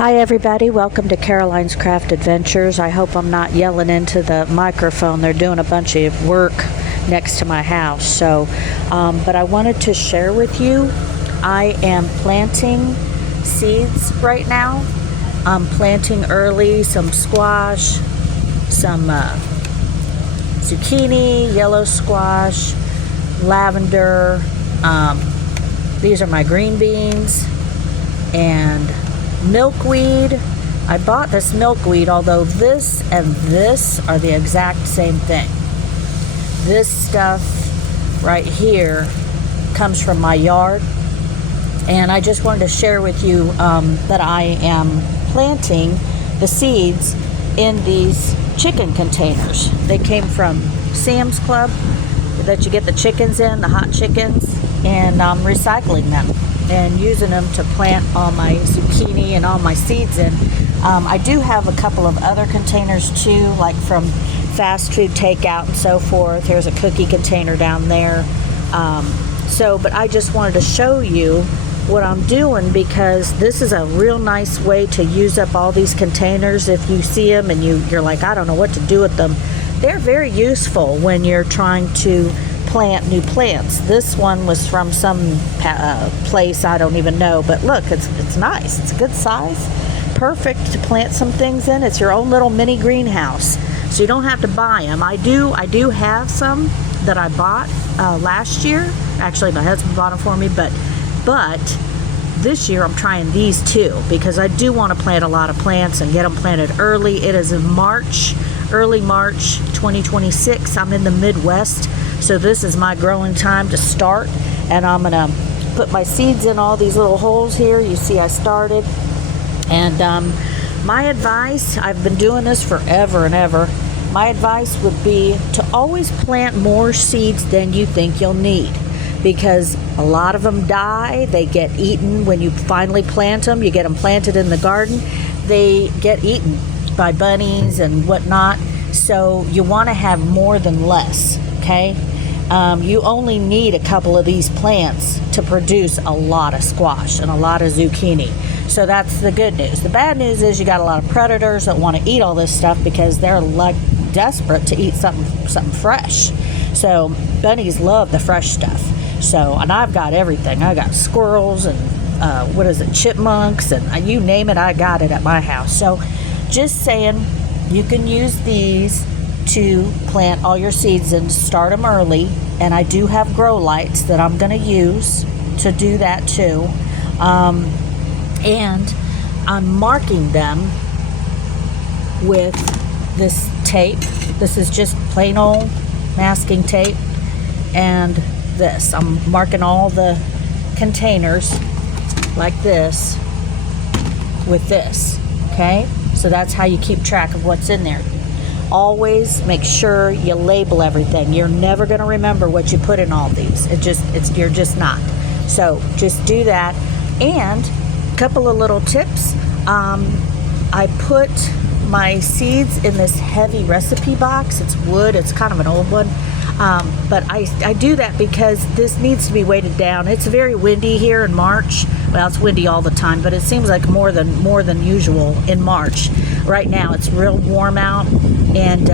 Hi everybody, welcome to Caroline's Craft Adventures. I hope I'm not yelling into the microphone. They're doing a bunch of work next to my house. But I wanted to share with you, I am planting seeds right now. I'm planting early some squash, some zucchini, yellow squash, lavender. These are my green beans and milkweed. I bought this milkweed, although this and this are the exact same thing. This stuff right here comes from my yard, and I just wanted to share with you that I am planting the seeds in these chicken containers. They came from Sam's Club that you get the chickens in, the hot chickens, and I'm recycling them and using them to plant all my zucchini and all my seeds in. I do have a couple of other containers too, like from fast food takeout and so forth. There's a cookie container down there. But I just wanted to show you what I'm doing, because this is a real nice way to use up all these containers. If you see them and you're like, I don't know what to do with them, they're very useful when you're trying to plant new plants. This one was from some place I don't even know, but look, it's nice. It's a good size, perfect to plant some things in. It's your own little mini greenhouse, so you don't have to buy them. I do have some that I bought last year. Actually, my husband bought them for me, but this year I'm trying these too, because I do want to plant a lot of plants and get them planted early. It is in March, early March 2026. I'm in the Midwest, so this is my growing time to start, and I'm gonna put my seeds in all these little holes here. You see I started, and my advice, I've been doing this forever and ever, my advice would be to always plant more seeds than you think you'll need, because a lot of them die. They get eaten when you finally plant them. You get them planted in the garden, they get eaten by bunnies and whatnot. So you want to have more than less, okay? You only need a couple of these plants to produce a lot of squash and a lot of zucchini. So that's the good news. The bad news is you got a lot of predators that want to eat all this stuff, because they're like desperate to eat something fresh. So bunnies love the fresh stuff. So, and I've got everything. I got squirrels and chipmunks, and you name it, I got it at my house. So just saying, you can use these to plant all your seeds and start them early. And I do have grow lights that I'm going to use to do that too. And I'm marking them with this tape. This is just plain old masking tape. And this, I'm marking all the containers like this with this, okay? So that's how you keep track of what's in there. Always make sure you label everything. You're never going to remember what you put in all these. You're just not. So just do that. And a couple of little tips. I put my seeds in this heavy recipe box. It's wood. It's kind of an old one. But I do that because this needs to be weighted down. It's very windy here in March. Well, it's windy all the time, but it seems like more than usual in March. Right now it's real warm out, and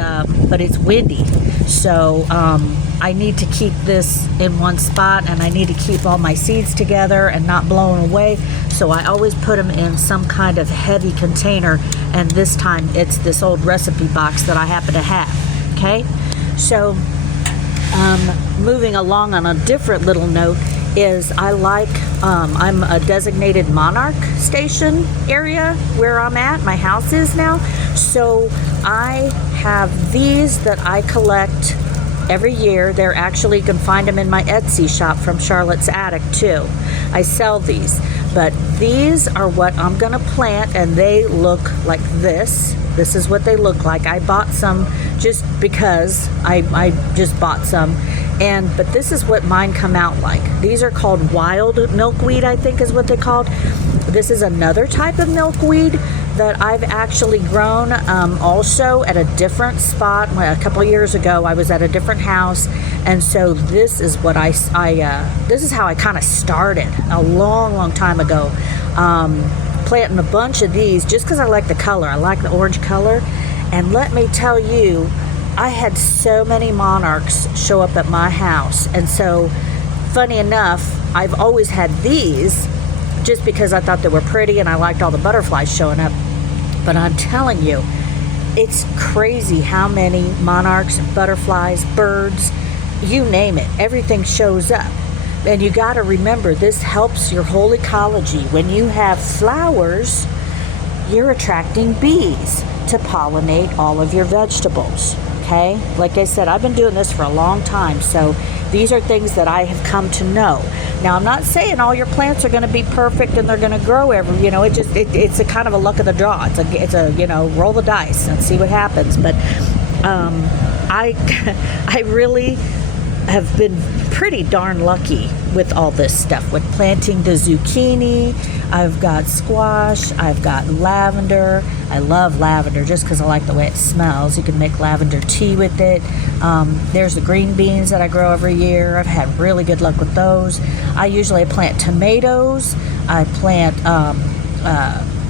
but it's windy. So I need to keep this in one spot, and I need to keep all my seeds together and not blown away. So I always put them in some kind of heavy container, and this time it's this old recipe box that I happen to have. Okay, so moving along on a different little note is I'm a designated monarch station area where I'm at. My house is now. So I have these that I collect every year. They're actually, you can find them in my Etsy shop from Charlotte's Attic too. I sell these, but these are what I'm gonna plant, and they look like this. This is what they look like. I bought some just because I just bought some, but this is what mine come out like. These are called wild milkweed, I think is what they're called. This is another type of milkweed that I've actually grown also at a different spot. A couple of years ago, I was at a different house, and so this is what this is how I kind of started a long time ago. planting a bunch of these just because I like the color. I like the orange color. And let me tell you, I had so many monarchs show up at my house. And so, funny enough, I've always had these just because I thought they were pretty and I liked all the butterflies showing up. But I'm telling you, it's crazy how many monarchs, butterflies, birds, you name it, everything shows up. And you got to remember, this helps your whole ecology. When you have flowers, you're attracting bees to pollinate all of your vegetables. Okay? Like I said, I've been doing this for a long time, so these are things that I have come to know. Now, I'm not saying all your plants are going to be perfect and they're going to grow it's a kind of a luck of the draw. It's a roll the dice and see what happens. But I really have been pretty darn lucky with all this stuff, with planting the zucchini. I've got squash, I've got lavender. I love lavender just because I like the way it smells. You can make lavender tea with it. There's the green beans that I grow every year. I've had really good luck with those. I usually plant tomatoes. I plant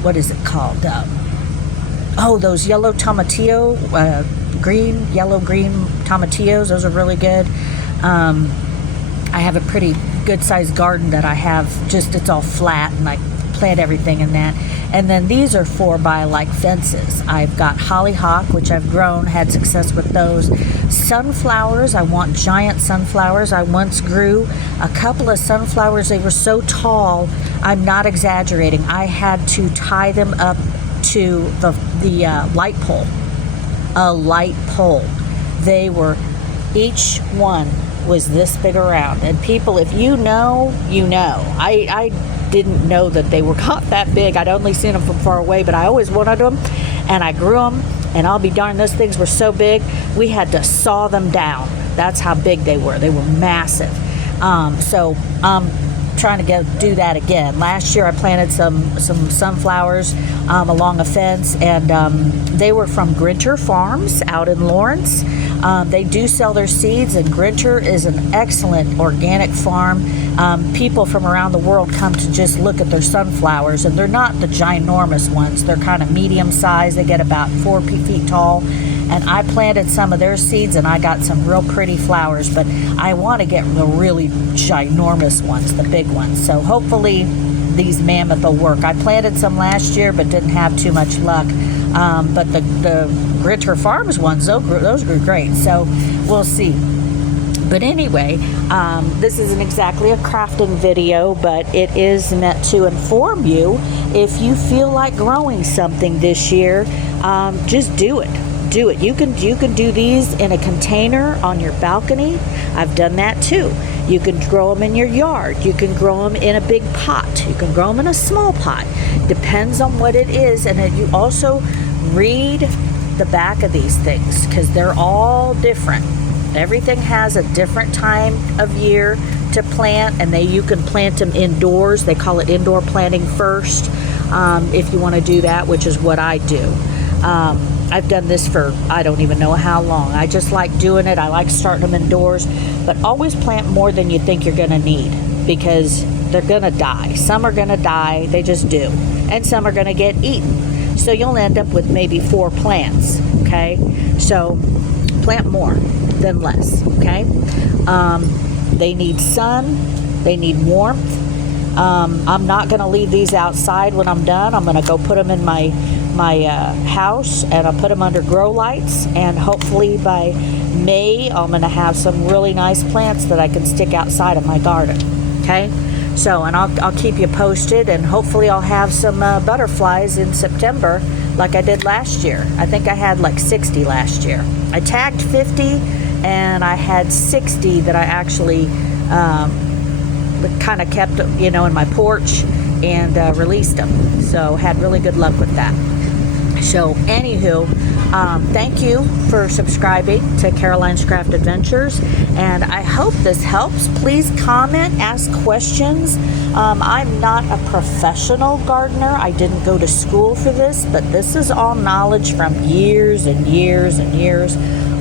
what is it called, those yellow tomatillo, yellow green tomatillos. Those are really good. I have a pretty good sized garden that I have, it's all flat, and I plant everything in that. And then these are 4x fences. I've got hollyhock, which I've grown, had success with those. Sunflowers, I want giant sunflowers. I once grew a couple of sunflowers. They were so tall, I'm not exaggerating, I had to tie them up to the light pole. A light pole. They were, each one was this big around. And people, if you know, you know. I didn't know that they were got that big. I'd only seen them from far away, but I always wanted them, and I grew them, and I'll be darned, those things were so big, we had to saw them down. That's how big they were. They were massive. So I'm trying to do that again. Last year I planted some sunflowers along a fence, and they were from Grinter Farms out in Lawrence. They do sell their seeds, and Grinter is an excellent organic farm. People from around the world come to just look at their sunflowers, and they're not the ginormous ones. They're kind of medium size. They get about 4 feet tall. And I planted some of their seeds, and I got some real pretty flowers, but I want to get the really ginormous ones, the big ones. So hopefully these mammoth will work. I planted some last year, but didn't have too much luck. But the Grinter Farms ones, those grew great. So we'll see. But anyway, this isn't exactly a crafting video, but it is meant to inform you. If you feel like growing something this year, just do it. Do it. You can do these in a container on your balcony. I've done that too. You can grow them in your yard. You can grow them in a big pot. You can grow them in a small pot. Depends on what it is. And then you also read the back of these things, because they're all different. Everything has a different time of year to plant, and you can plant them indoors. They call it indoor planting first, if you want to do that, which is what I do. I've done this for I don't even know how long. I just like doing it. I like starting them indoors, but always plant more than you think you're going to need, because they're going to die. Some are going to die, they just do, and some are going to get eaten. So you'll end up with maybe 4 plants, okay? So plant more than less, okay? They need sun, they need warmth. I'm not going to leave these outside when I'm done. I'm going to go put them in my house, and I'll put them under grow lights, and hopefully by May I'm going to have some really nice plants that I can stick outside of my garden. Okay, so, and I'll keep you posted, and hopefully I'll have some butterflies in September like I did last year. I think I had like 60 last year. I tagged 50, and I had 60 that I actually kind of kept, in my porch and released them. So had really good luck with that. So anywho, thank you for subscribing to Caroline's Craft Adventures, and I hope this helps. Please comment, ask questions. I'm not a professional gardener. I didn't go to school for this, but this is all knowledge from years and years and years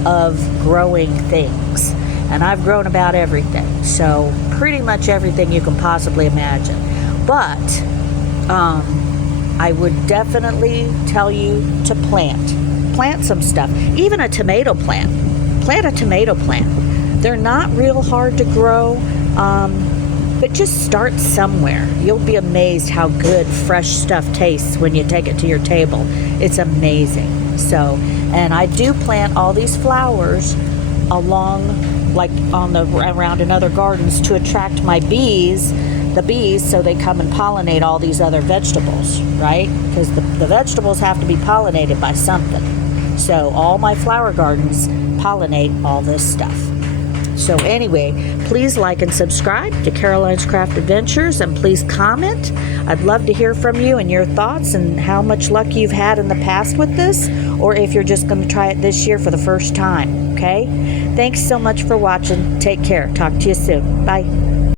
of growing things. And I've grown about everything, so pretty much everything you can possibly imagine. But I would definitely tell you to plant some stuff, even a tomato plant. Plant a tomato plant. They're not real hard to grow, but just start somewhere. You'll be amazed how good fresh stuff tastes when you take it to your table. It's amazing. So, and I do plant all these flowers along, like around in other gardens, to attract my bees, the bees, so they come and pollinate all these other vegetables, right? Because the vegetables have to be pollinated by something. So all my flower gardens pollinate all this stuff. So anyway, please like and subscribe to Caroline's Craft Adventures, and please comment. I'd love to hear from you and your thoughts and how much luck you've had in the past with this, or if you're just going to try it this year for the first time, okay? Thanks so much for watching. Take care. Talk to you soon. Bye.